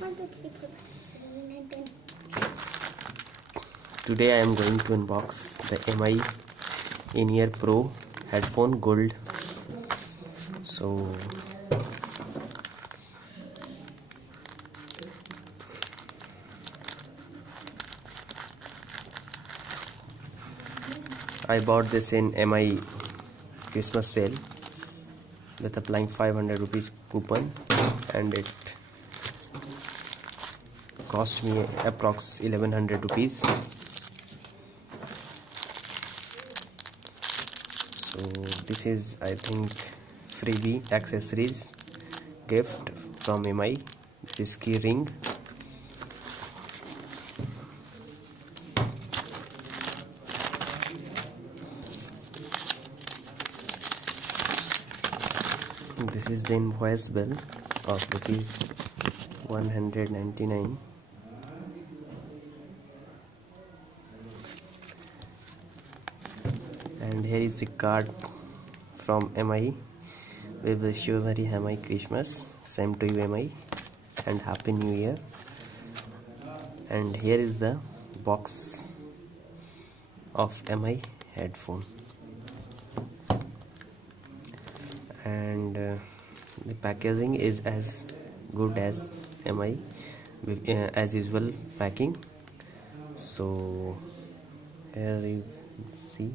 1, 2, 3, 4, 5, 6, 7, 8, 9, 10. Today I am going to unbox the MI in-ear Pro headphone gold. So I bought this in MI Christmas sale with applying 500 rupees coupon, and it cost me approx 1100 rupees. So this is, I think, freebie accessories gift from MI. This is key ring. This is the invoice bill of rupees 199. And here is the card from MI. We wish you a very happy Christmas. Same to you, MI, and Happy New Year. And here is the box of MI headphone. And the packaging is as good as MI with as usual packing. So here is, see,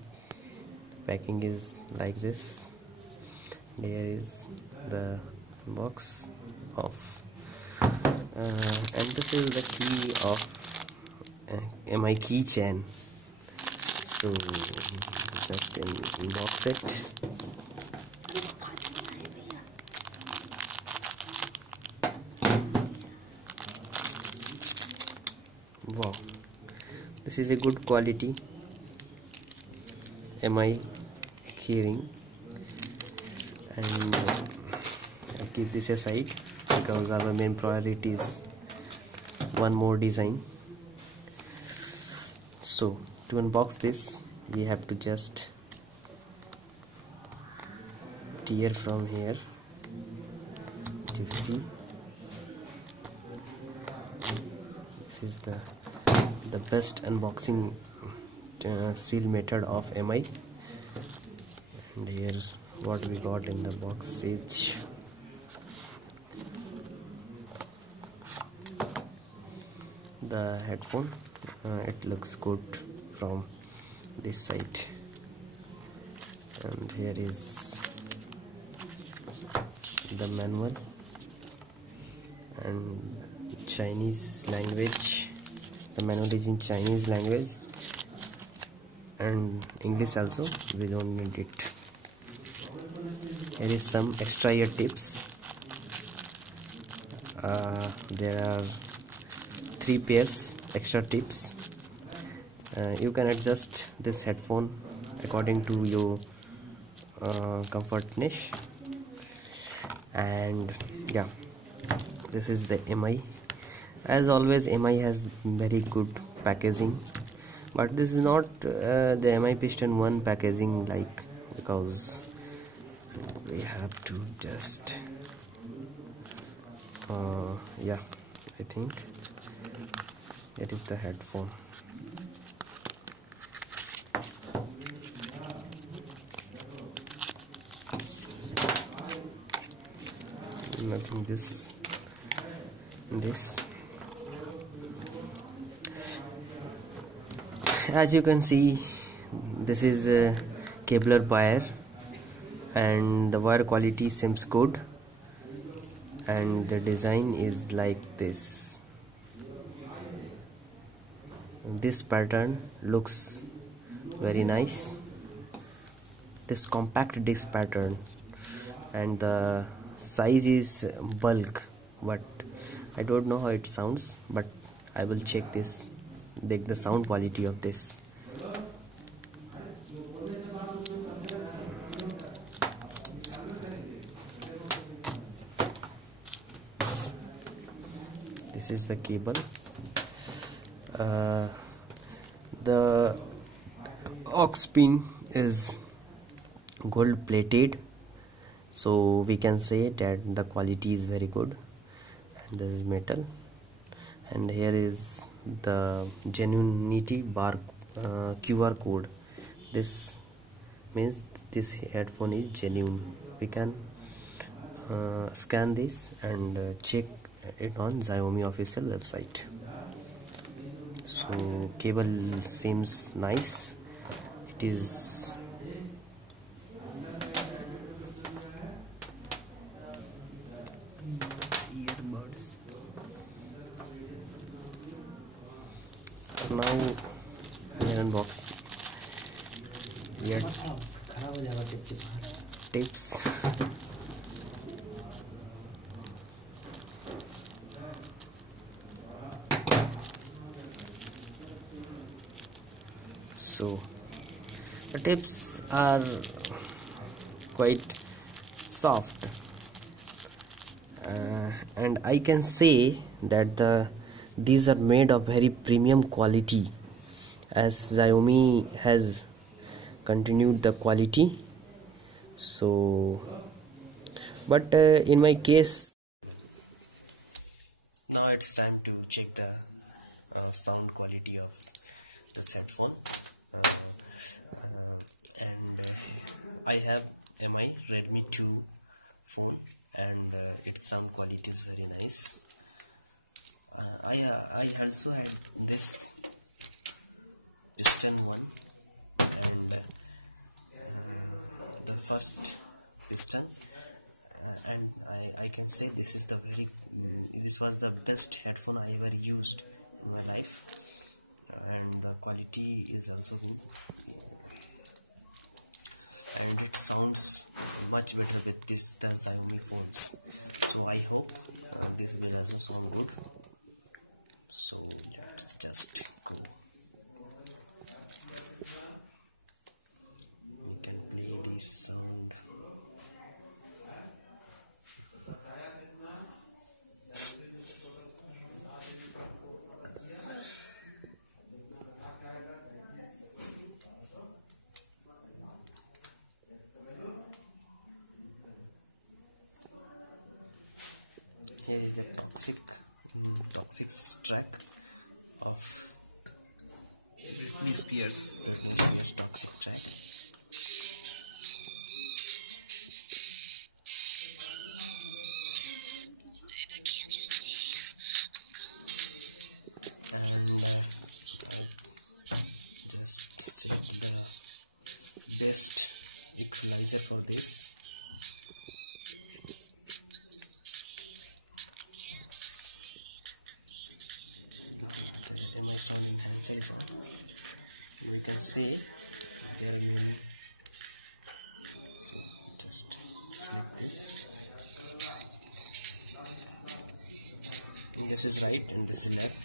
packing is like this. Here is the box of and this is the key of MI keychain. So just unbox it. Wow, this is a good quality MI keyring, and I'll keep this aside because our main priority is one more design. So to unbox this, we have to just tear from here. You see, this is the best unboxing seal method of MI. And here's what we got in the boxage. The headphone, it looks good from this side. And here is the manual and Chinese language. The manual is in Chinese language and English also. We don't need it. Here is some extra ear tips. There are 3 pairs extra tips. You can adjust this headphone according to your comfort niche. And yeah, this is the MI. As always, MI has very good packaging, but this is not the MI Piston 1 packaging, like, because we have to just yeah, I think it is the headphone. Nothing this as you can see, this is a cabler wire, and the wire quality seems good, and the design is like this. This pattern looks very nice, this compact disc pattern, and the size is bulk, but I don't know how it sounds, but I will check this, the sound quality of this. This is the cable. The aux pin is gold plated, so we can say that the quality is very good. And this is metal, and here is the genuinity bar QR code. This means this headphone is genuine. We can scan this and check it on Xiaomi official website. So cable seems nice. It is earbuds. Now we unbox ear tips. So the tips are quite soft, and I can say that these are made of very premium quality, as Xiaomi has continued the quality. So but in my case, now it's time to check the sound quality of this headphone. And I have my Redmi 2 phone, and its sound quality is very nice. I also had this distant one, and the first piston, and I can say this was the best headphone I ever used in my life, and the quality is also good, and it sounds much better with this than Xiaomi phones. So I hope this will also sound good. So let's just go. We can play this sound. Here is the toxic track of Britney Spears. Toxic track. Just set the best equalizer for this. And my sound enhancer is on. You can see there are many. So just select this. This is right and this is left.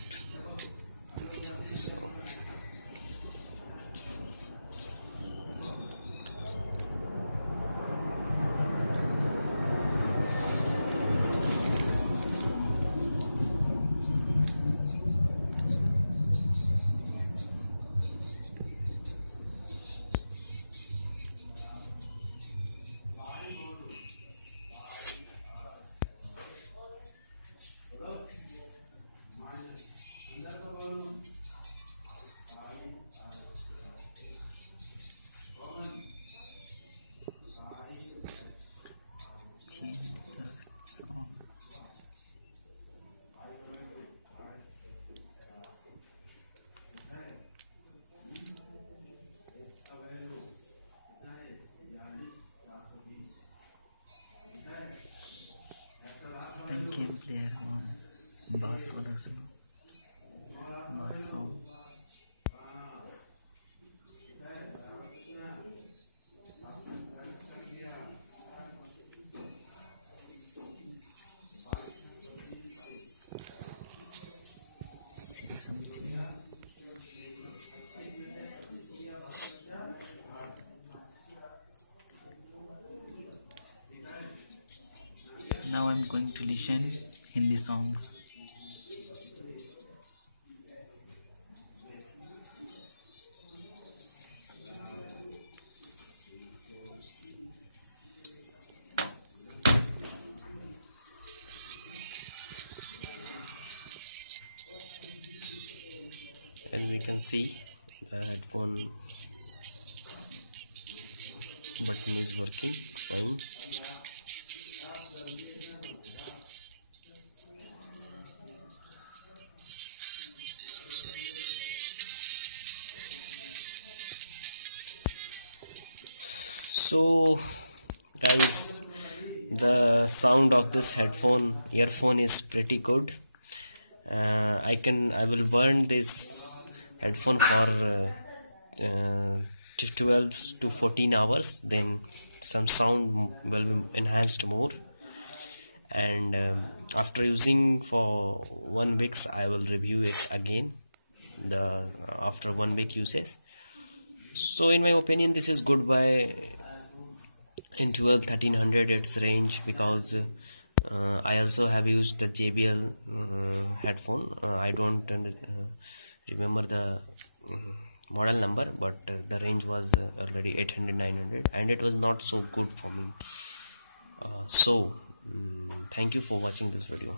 Game player on bass song. See something. Now I'm going to listen Hindi songs. see the headphone button is working. So guys, the sound of this earphone is pretty good. I will burn this headphone for 12 to 14 hours, then some sound will enhanced more, and after using for 1 week I will review it again the after 1 week usage. So in my opinion this is good by in 12-1300 its range, because I also have used the JBL headphone. I don't remember the model number, but the range was already 800-900, and it was not so good for me. So thank you for watching this video.